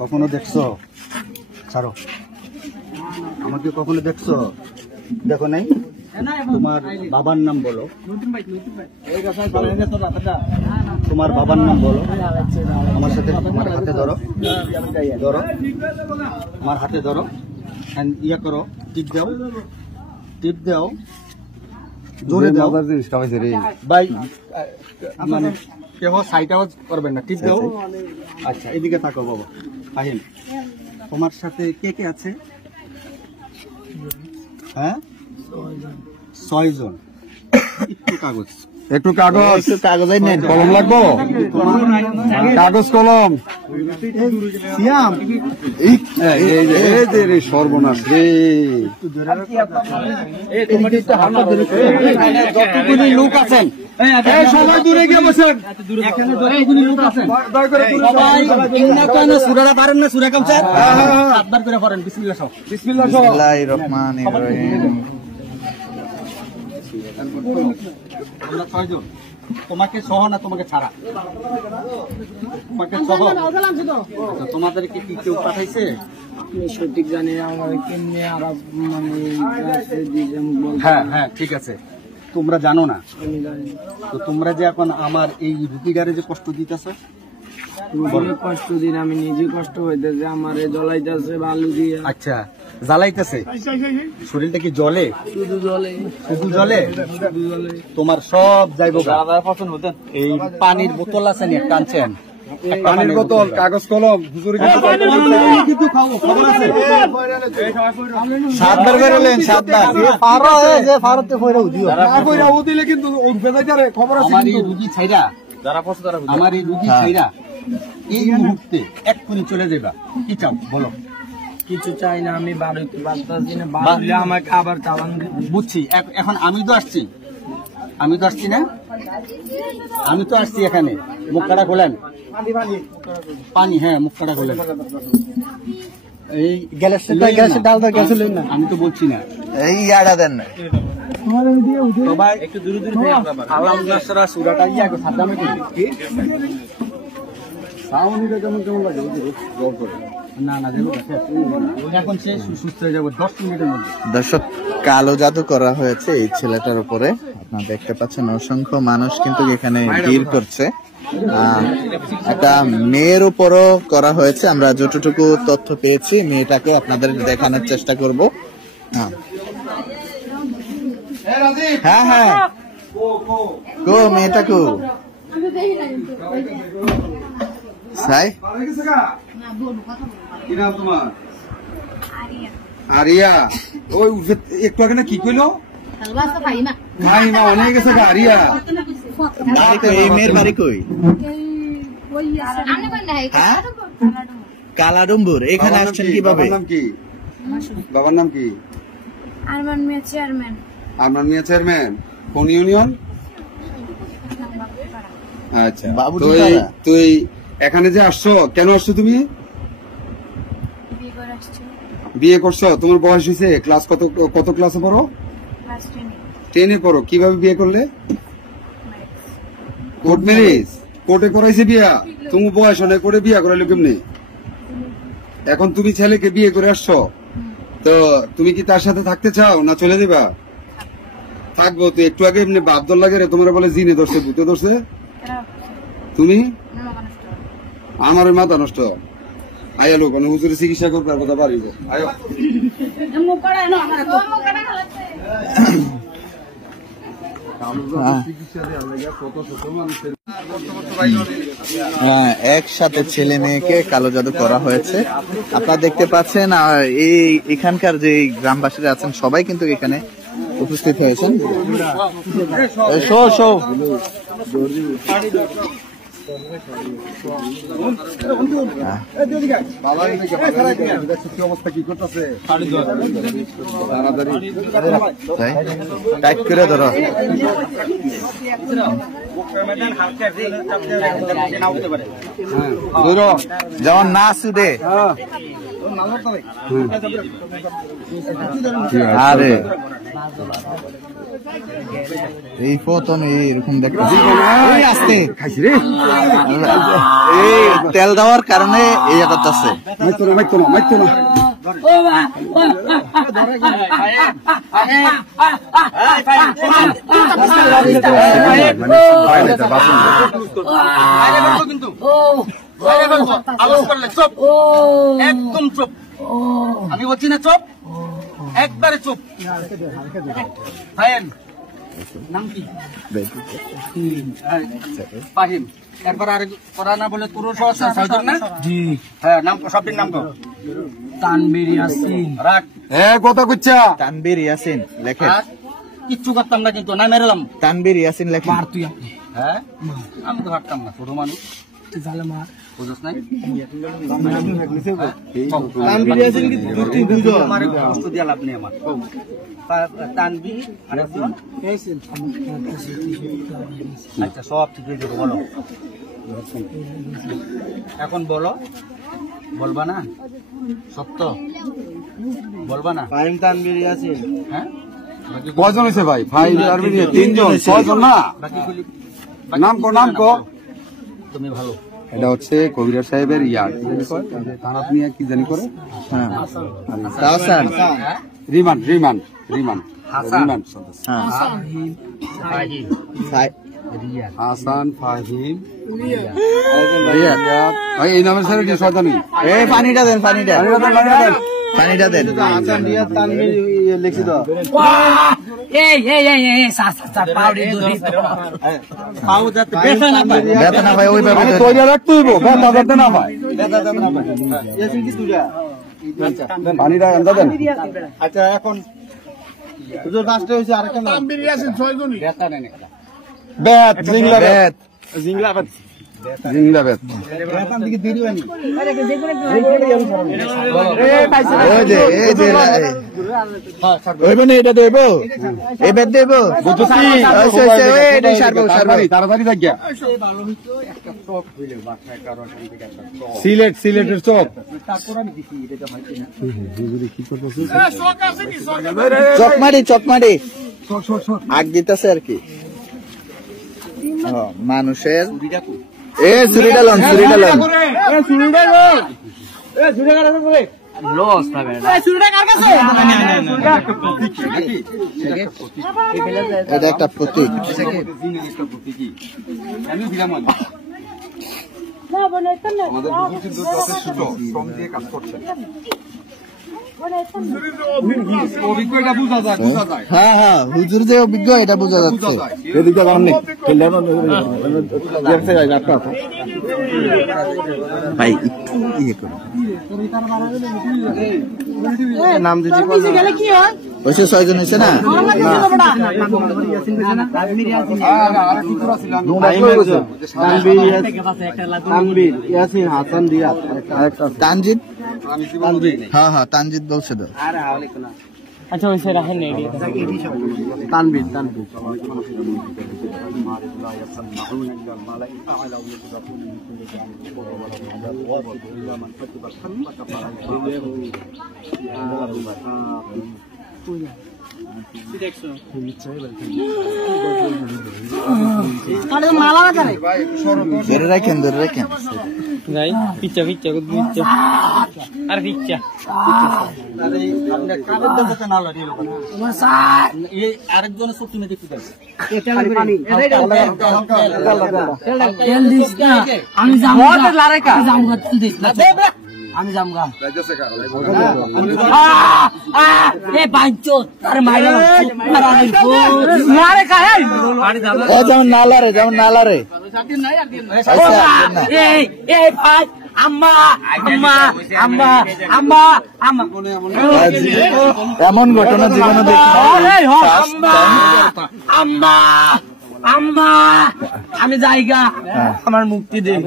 কখনো দেখছো? ছাড়ো, আমাকে কখনো দেখছো? দেখো নাই? তোমার বাবার নাম বলো। তোমার বাবার নাম বলো। আমার সাথে আমার হাতে ধরো, ধরো আমার হাতে ধরো, ইয়ে করো, টিপ দাও, টিপ দাও, জোরে দাও ভাই, মানে কেহ সাইড আওয়াজ করবেন না, টিপ দাও। আচ্ছা এদিকে থাকো বাবা। ফাহিম, তোমার সাথে কে কে আছে? হ্যাঁ 6 জন। একটু কাগজ, কাগজ নেন, কলম লাগবো, কাগজ কলম। সর্বনাশ রে, যতগুলি লোক আছেন সবাই দূরে গিয়ে বসেন। সুরারা পারেন না? সুরা কামছে সাতবার করে পড়েন। বিসমিল্লাহ সহ, বিসমিল্লাহির রহমানির রহিম। আমরা 6 জন। তোমাকে সহ না তোমাকে ছাড়া? তোমাকে সহ। তোমাদেরকে কি কেউ পাঠাইছে? সঠিক জানি আমার কেমনি আরব মানে হ্যাঁ হ্যাঁ ঠিক আছে, তোমরা জানো না তো তোমরা যে এখন আমার এই রুগীটারে যে কষ্ট দিতেছ, কষ্ট দিন আমি নিজে কষ্ট হইতেছে, আমার জ্বলাইতেছে বালু দিয়ে। আচ্ছা জ্বালাইতেছে, শরীরটা কি জ্বলে? শুধু জলে, শুধু জ্বলে? শুধু জলে। তোমার সব যাইব। এই পানির বোতল আছে নি, টানছেন পানির বোতল, কাগজ কলম, হুজুরি কিন্তু খাও, খবর আছে? 7 বার বেরোলেন, 7 বার। পারো যে পারতে কইরা উদিও না, কইরা উদিলে কিন্তু উঠবে না রে। খবর আছে? আমার এই রুগী ছাইরা, যারা পছন্দ তারা আমার এই রুগী ছাইরা এই মুহূর্তে এক্ষুনি চলে যাবা। কি চাও বলো? কিছু চাই না, আমি বাড়িতে পারতাছি না, বাড়লে আমাকে আবার চালান। বুঝছি, এখন আমি তো আসছি, আমি তো আসছি না, আমি তো আসছি এখানে। মুখটা খোলেন, পানি, হ্যাঁ মুখটা খোলেন। এই গ্যাসের ডাল দাও, গ্যাস লইন না, আমি তো বলছি না। এই ইয়াটা দেন না সবাই একটু দূরে দূরে থেকে। আলহামদুলিল্লাহ সূরাটা ইয়া গো সাদ্দামে কি সাউন্ডটা কেমন কেমন লাগে? জোর করে না না দেবো, এখন সে সুস্থ হয়ে যাবে 10 মিনিটের মধ্যে। দর্শক, কালো জাদু করা হয়েছে এই ছেলেটার উপরে। আপনারা দেখতে পাচ্ছেন অসংখ্য মানুষ কিন্তু এখানে ভিড় করছে। একটা মেয়ের উপরও করা হয়েছে। আমরা যতটুকু তথ্য পেয়েছি মেয়েটাকে আপনাদের দেখানোর চেষ্টা করব। হ্যাঁ হ্যাঁ, গো মেয়েটা কো সাই? আরিয়া, ওই একটু আগে না কি কইলো? ভাইমা অনেক গেছে আরিয়া। এই মেয়ের বাড়ি কই? কালাডুম্বুর। এখানে আসছেন কিভাবে? নাম কি? বাবার নাম কি? আরমান মিয়া চেয়ারম্যান। আরমান মিয়া চেয়ারম্যান কোন ইউনিয়ন? আচ্ছা, তুই এখানে যে আসছো, কেন আসছো তুমি? বিয়ে করছো? তোমার বয়স হয়েছে? ক্লাস কত ক্লাসে পড়ো? 10-এ পড়ো। কিভাবে বিয়ে করলে? Court marriage? কোর্টে করাইছে বিয়া? তুমি বয়স অনেক করে বিয়া করাইলো কেমনি? এখন তুমি ছেলেকে বিয়ে করে আসছো, তো তুমি কি তার সাথে থাকতে চাও না চলে যাবা? থাকবো তো। একটু আগে এমনি বাপদল লাগে রে, তোমরা বলে জিনে ধরছে, ভূতে ধরছে। তুমি আমার মাথা নষ্ট। আয়া লোক মানে হুজুরে চিকিৎসা করবে কথা পারিব। আয়ো একসাথে ছেলে মেয়েকে কালো জাদু করা হয়েছে। আপনারা দেখতে পাচ্ছেন। আর এই এখানকার যে গ্রামবাসীরা আছেন সবাই কিন্তু এখানে উপস্থিত হয়েছেন। অবস্থা কি করতেছে? টাইট করে ধরো। যেমন না সুদে। আরে এই প্রথম এরকম দেখতে আসতে খাইছি রে এই তেল দেওয়ার কারণে এই করতেছে মাইতো না একদম চুপ, আমি বলছি না চুপ, একবারে চুপ। নাম কি? ফাহিম। একবার আর করা না বলে পুরো সহজ না? জি হ্যাঁ, নাম সবটির নাম তো তানবীর ইয়াসিন। রাখ কথা কইছা তানবীর ইয়াসিন লেখেন। কিচ্ছু করতাম না কিন্তু, না মেরেলাম। তানবীর ইয়াসিন লেখেন। মার তুই আপনি। হ্যাঁ, আমি তো হাঁটতাম না, ছোট মানুষ তুই জালে মার। বুঝছ নাই? তানবীর ইয়াসিন কি তুই বুঝো? আমার কষ্ট দিয়া লাভ নেই আমার। তানবীর আর একজন ইয়াসিন। আচ্ছা, সব ঠিক হয়ে যাবে, বলো এখন, বলো। বলবা না? সত্য বলবা না? ফাহিম তানবীর ইয়াসিন। হ্যাঁ, কয়জন হইছে ভাই? ফাহিম তানবীর তিনজন, ছয়জন না? বাকিগুলি নাম কো। তুমি ভালো। এটা হচ্ছে কবিরাজ সাহেবের ইয়ার থানাত নিয়ে কি জানি করে। হ্যাঁ, হাসান রিমান হাসান। হাসান ফাহিম রিয়াদ। এই নামের স্যার কি শয়তানি? এই পানিটা দেন। হাসান রিয়াদ তানভীর লিখছি তো। ব্যথা না ভাই, ওই ব্যাপারে তৈরি রাখতে হইব, ব্যথা যাতে না হয়। পানিটা আনতে দেন। আচ্ছা, এখন হুজুর ফার্স্টে হইছে আরেকটা নাম তানবীর ইয়াসিন, 6 জনই বেতা নেন। বেত জিংলা বেত বেতান দিকে দেরি হয়নি। এটা দেব, এই বেত দেব, তাড়াতাড়ি থাকিয়া। সিলেটের চপ চকমারি আগ দিতেছে আর কি মানুষের। চুরিটা লন এটা একটা প্রতীক। হ্যাঁ, হুজুর যে অভিজ্ঞ এটা বোঝা যাচ্ছে। ভাই নাম দিচ্ছি, 6 জন হয়েছে না? তানজিদ, হ্যাঁ তানজিদ বলছে তো। আচ্ছা, ওই সে রাখেন না তানবীর ধরে রাখেন নাই পিচ্চা আর পিচ্চা আরেকজনের চোখ তুমি দেখতে পাচ্ছি। আমি জামগা যেমন নালারে এমন ঘটনা জীবনে আমি জায়গা আমার মুক্তি দেব।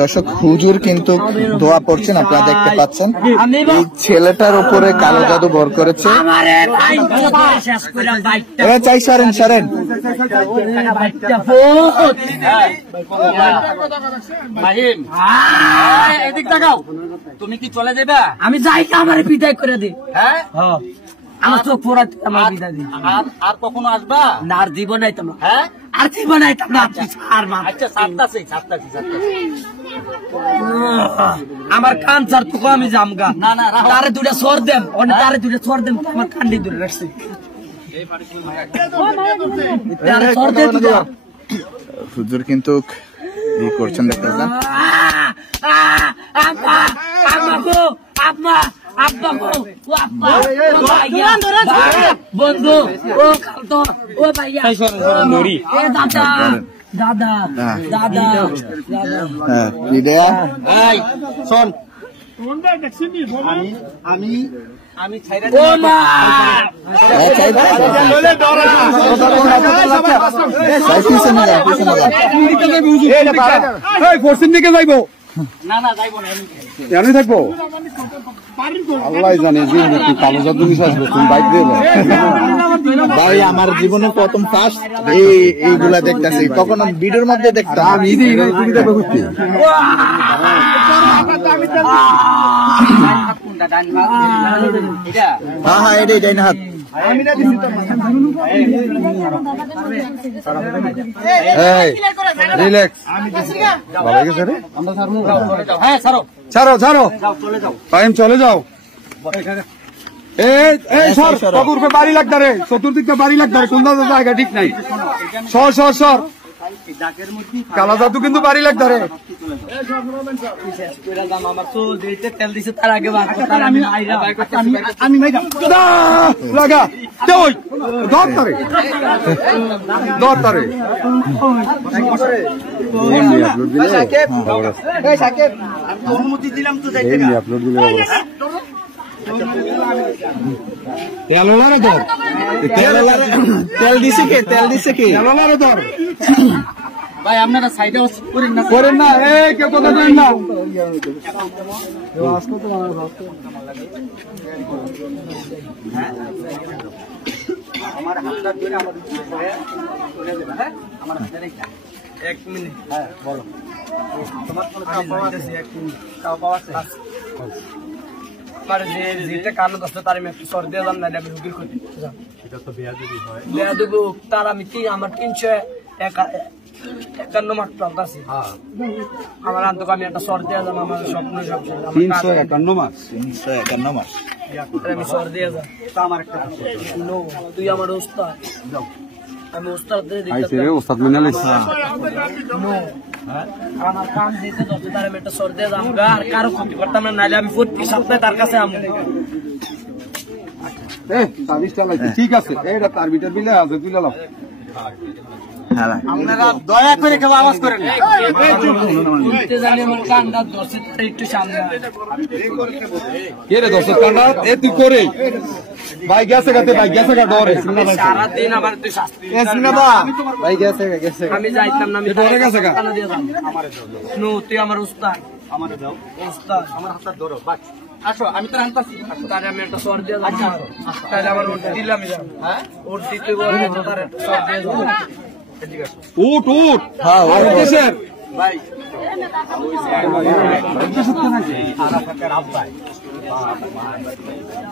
দর্শক, হুজুর কিন্তু দোয়া পড়ছেন, আপনারা দেখতে পাচ্ছেন। এই ছেলেটার উপরে কালো জাদু ভর করেছে। চাই সারেন এদিক তাকাও। তুমি কি চলে যাবে? আমি জায়গা আমার বিদায় করে দিই। হ্যাঁ, আমার চোখ পড়া আমার বিদায় দিন। আর কখনো আসবা না আর জীবন আইতাম না, হ্যাঁ আর জীবন আইতাম না। আর মা আচ্ছা সাতটাছি আমার কান ছাড় তোকে আমি জামগা। না না রাখো। তারে দুটা সর দেম, তারে দুটা সর দেম, আমার কান্দি ধরে রাখছি। তারে সর দে দুটা। হুজুর কিন্তু ই করছেন দেখতে পাচ্ছেন। আব্বা আব্বা গো, আব্বা আব্বা গো, ও আব্বা বন্ধু, ও খালতো, ও ভাইয়া, এ দাদা দাদা দাদা হ্যাঁ কি দেয়া এই শোন আমি ছাইরা ও মা পশ্চিম দিকে যাইবো না না যাইবো না জানি থাকবো আল্লাহ জানে যে কালো জাদু নিয়ে আসবো তুমি বাইক দেবে ভাই আমার জীবনে প্রথম ফার্স্ট এইগুলা দেখতেছি, কখনো ভিডিওর মধ্যে দেখতাম। আমি তুমি দেখবে ঘুরতে হ্যাঁ হ্যাঁ এটাই ডাইন হাত। রিল্যাক্স ভালো গেছে রে হ্যাঁ ছাড়ো ছাড়ো ছাড়ো চলে যাও টাইম চলে যাও এই সর চতুর্থ বাড়ি লাগতে রে, চতুর্দিক বাড়ি লাগতে রে, কোন জায়গা ঠিক নাই। সর সর সর কালা জাদু কিন্তু বাড়ি লাগতে রে। আমার তো যেতে তেল দিছে তার আগে আমি লাগা ওই দরতারে দরতারে অনুমতি দিলাম তো যাইতে আপলোড দিলে তেল দিছে কে? তেল দিছে কে? ধর ভাই আপনারা সাইডে করেন না করেন না, এই কেউ কথা করেন না। আমার হাতটা ধরে আমার চলে যাবে হ্যাঁ আমার হাতে রেখা 1 মিনিট। হ্যাঁ বলো তোমার কোনো কাজ পাওয়া আছে? কাজ পাওয়া আছে? আমার যেটা কারণ দোস্ত তার আমি একটু সর দিয়ে যাম না, আমি রুগীর ক্ষতি এটা তো বেয়াদবি হয়। বেয়াদবি তার আমি আমার 351 মাত্র আছে। আমার আন্তক আমি একটা সর দিয়ে যাম, আমার স্বপ্ন সব শেষ। আমার 351 মাস 351 মাস আমি সর দিয়ে যাম। তা আমার একটা নো, তুই আমার ওস্তাদ, আমি ওস্তাদ আইছে রে ওস্তাদ মিনালিস আমার কাম দিতে দোস্ত তার আমি একটা সর দিয়ে যাম গা, আর কারো ক্ষতি করতাম না, নাইলে আমি প্রতি সপ্তাহে তার কাছে আমু। সার্ভিস চালাইছে ঠিক আছে, এইটা তার ভিতর বিলে আছে তুই লাও। আপনারা দয়া করে কেউ আওয়াজ করেন না। বলতে জানি আমার কান্ডা দোস্ত একটু সামনে কে রে দর্শক কান্ডা এ তুই করে ভাই গেছে গাতে ভাই গেছে গা ডরে সারাদিন আমার তুই শাস্তি ভাই গেছে গেছে আমি যাইতাম না, আমি ডরে গেছে গা কান্না দিয়ে যাম। নো, তুই আমার উস্তাদ, আমারে দাও উস্তাদ আমার হাতটা ধরো বাস আসো আমি তো আনতাছি তারে আমি একটা সর দিয়ে যাম। তাহলে আমার ওর দিলে আমি যাম, হ্যাঁ ওর দিতে বলবো তার একটা সর দিয়ে যাম। উঠ উঠ হ্যাঁ ওঠ কিসের ভাই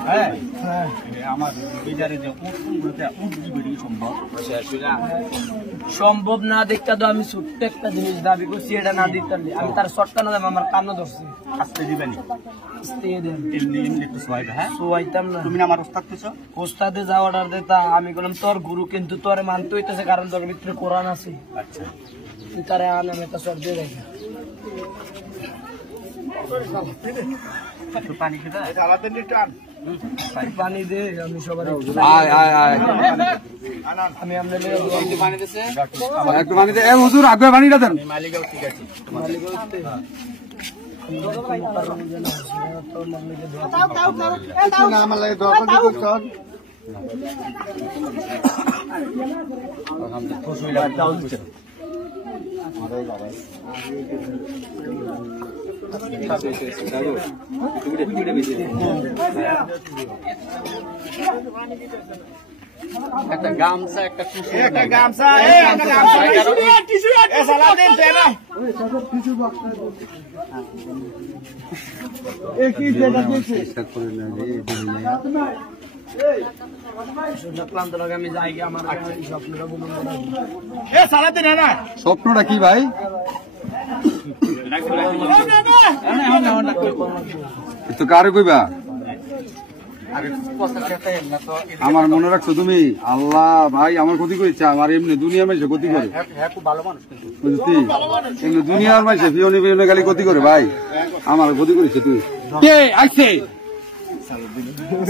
হ্যাঁ আমার বিজারে যে সম্ভব সম্ভব না দেখতে তো আমি ছোট্ট একটা জিনিস দাবি করছি, এটা না দিতে পারলে আমি তার শর্টটা না দেব, আমার কান্না ধরছি। আসতে দিবেনি দিয়ে দেন এমনি একটু সোয়াইবে হ্যাঁ সোয়াইতাম না। তুমি না আমার ওস্তাদ কিছু ওস্তাদে যা অর্ডার দিতা আমি বললাম তোর গুরু, কিন্তু তোর মানতে হইতেছে কারণ তোর ভিতরে কোরআন আছে। আচ্ছা তুই তারে আন, আমি একটা শর্ট দিয়ে রাখি। একটু পানি খেতে পানি দে, আমি সবার আয় আয় আয় আমি আপনার পানি দিছে একটু পানি দে এ হুজুর আগে পানিটা দেন মালিকও ঠিক আছে আমার লাগে দোয়া করতে একটা গামছা একটা কুশি একটা গামছা ক্লান্ত লাগে আমি যাই গিয়ে আমার স্বপ্নটা বলুন স্বপ্নটা কি ভাই? তো কারে কইবা? আমার মনে রাখছো তুমি? আল্লাহ ভাই আমার ক্ষতি করেছে, আমার এমনি দুনিয়া মাইছে ক্ষতি করে, বুঝছি? এমনি দুনিয়ার মাইছে ফিওনি ফিওনি খালি ক্ষতি করে ভাই, আমার ক্ষতি করেছে তুই। কে আইছে?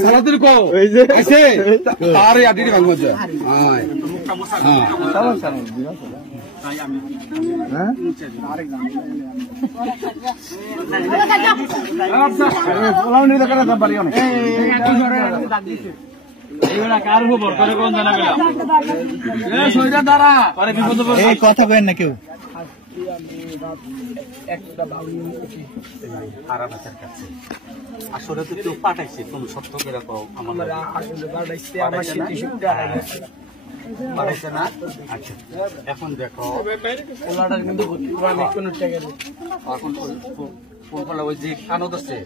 সালাতুল কো আইছে আরে আডিরে ভাঙো যা আয় হ্যাঁ পোলাও নিতে করে দাম বাড়ি অনেক এইগুলা কার উপর করে কোন জানা গেল এ সইদা দাঁড়া পরে বিপদ হবে। এই কথা কইেন না কেউ। একটা ভাবি আরামের কাছে আসলে তো কেউ পাঠাইছে, তুমি সত্য করে কও। আমার আসলে বাড়াইছে আমার স্মৃতিশক্তি হারাই গেছে। পাঠাইছে না? আচ্ছা এখন দেখো ওলাটার কিন্তু আমি কোনো টাকা নেই। এখন কোনগুলো ওই যে কানদ আছে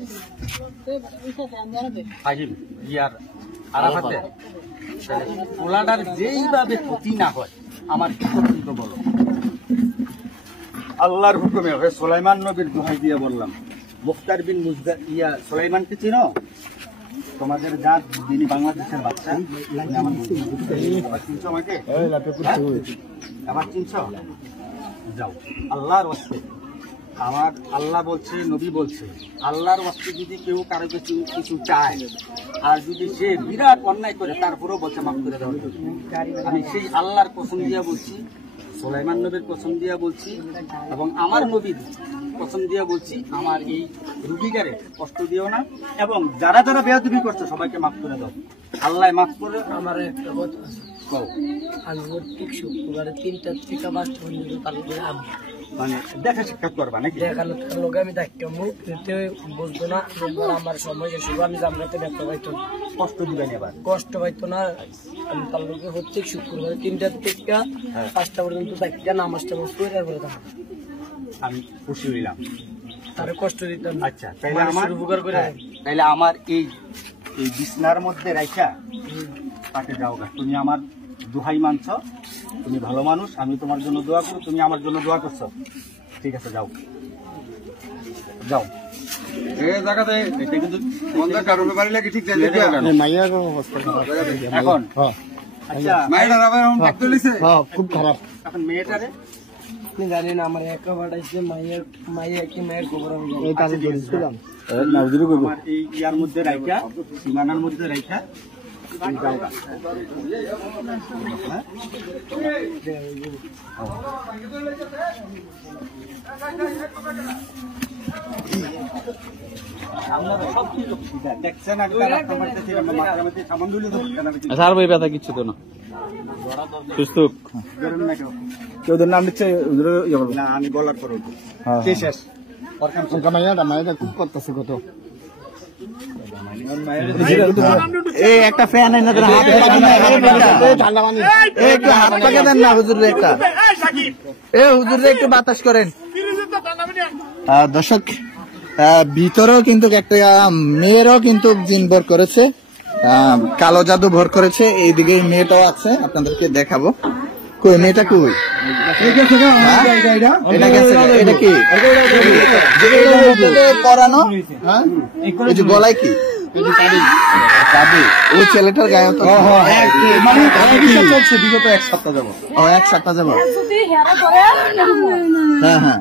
ফাহিম ইয়ার আরাফাতে ওলাটার যেইভাবে ক্ষতি না হয় আমার কি করতে বলো? আল্লাহর হুকুমে সুলাইমান নবীর দোহাই দিয়ে বললাম, মুখতার বিন মুজদা ইয়া সুলাইমানকে চিনো? তোমাদের যা যিনি বাংলাদেশের বাচ্চা, আমার চিনছো আমাকে? আমার চিনছো? যাও আল্লাহর ওয়াস্তে, আমার আল্লাহ বলছে, নবী বলছে, আল্লাহর ওয়াস্তে যদি কেউ কারো কিছু চায় আর যদি সে বিরাট অন্যায় করে তারপরেও বলছে মাফ করে দেওয়া, আমি সেই আল্লাহর কসম দিয়া বলছি, সুলাইমান নবীর কসম দিয়া বলছি এবং আমার নবীর কসম দিয়া বলছি, আমার এই রুগীটারে কষ্ট দিও না এবং যারা যারা বেয়াদবি করছে সবাইকে মাফ করে দাও। আল্লাহ মাফ করে। আমার একটা কথা আছে, আমি প্রত্যেক শুক্রবারে 3টা থেকে 5টা পর্যন্ত তাহলে আমি মানে দেখা সাক্ষাৎ করবা নাকি? দেখানো তার লোক আমি দেখতাম মুখ বুঝতো না, আমার সময় শেষ হবো, আমি জামরাতে ব্যর্থ পাইতো না, কষ্ট দিবেন এবার, কষ্ট পাইতো না। আমি তার লোকে প্রত্যেক শুক্রবারে 3টা থেকে 5টা পর্যন্ত দেখতে নামাজটা বস করে তারপরে থাকতাম। আমি খুশি হইলাম, তার কষ্ট দিতাম। আচ্ছা তাইলে আমার উপকার করে তাইলে আমার এই বিছনার মধ্যে রাইখা তাকে যাও গা। তুমি আমার দোহাই মানছ, তুমি ভালো মানুষ, আমি তোমার জন্য দোয়া করো, তুমি আমার জন্য দোয়া করছো, ঠিক আছে যাও যাও। এ জায়গাতে এটা কিন্তু বন্ধ কারণে বাড়ি লাগে ঠিক আছে এখন আচ্ছা মাইরা আবার ডাক্তার তুলিছে খুব খারাপ। এখন মেয়েটারে আপনি জানেন আমার একা বাড়াইছে মায়ের একটি মায়ের গোবর আমি জানি। আমার এই ইয়ার মধ্যে রাইখা, সীমানার মধ্যে রাইখা তুমি যাও গা। হ্যাঁ? আপনারা সব কিছু দেখছেন, আগে রাস্তার মধ্যে ছিল, মাথার মধ্যে সামান দুলে তো স্যার ভাই ব্যথা কিচ্ছু তো না, সুস্থ বেরোন না কেউ। কেউ নাম দিচ্ছে না আমি বলার পর উঠবো। শেষ মায়েরা খুব করতেছে কত। এই একটা ফ্যান এনে দেন, একটু হাত পাকে দেন না হুজুরে, একটা হুজুরে একটু বাতাস করেন। দর্শক ভিতরেও কিন্তু একটা মেয়েরও কিন্তু জিন ভর করেছে, কালো জাদু ভর করেছে। এইদিকে মেয়েটাও আছে, আপনাদেরকে দেখাবো। কই মেয়েটা কই? এটা কি পরানো? হ্যাঁ ওই যে গলায় কি ওই ছেলেটার গায়ে তো চলছে বিগত 1 সপ্তাহ যাবো। ও 1 সপ্তাহ যাবো। হ্যাঁ হ্যাঁ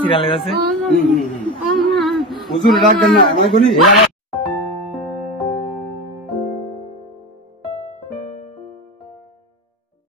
সিরিয়ালে আছে হুজুর রাখবেন না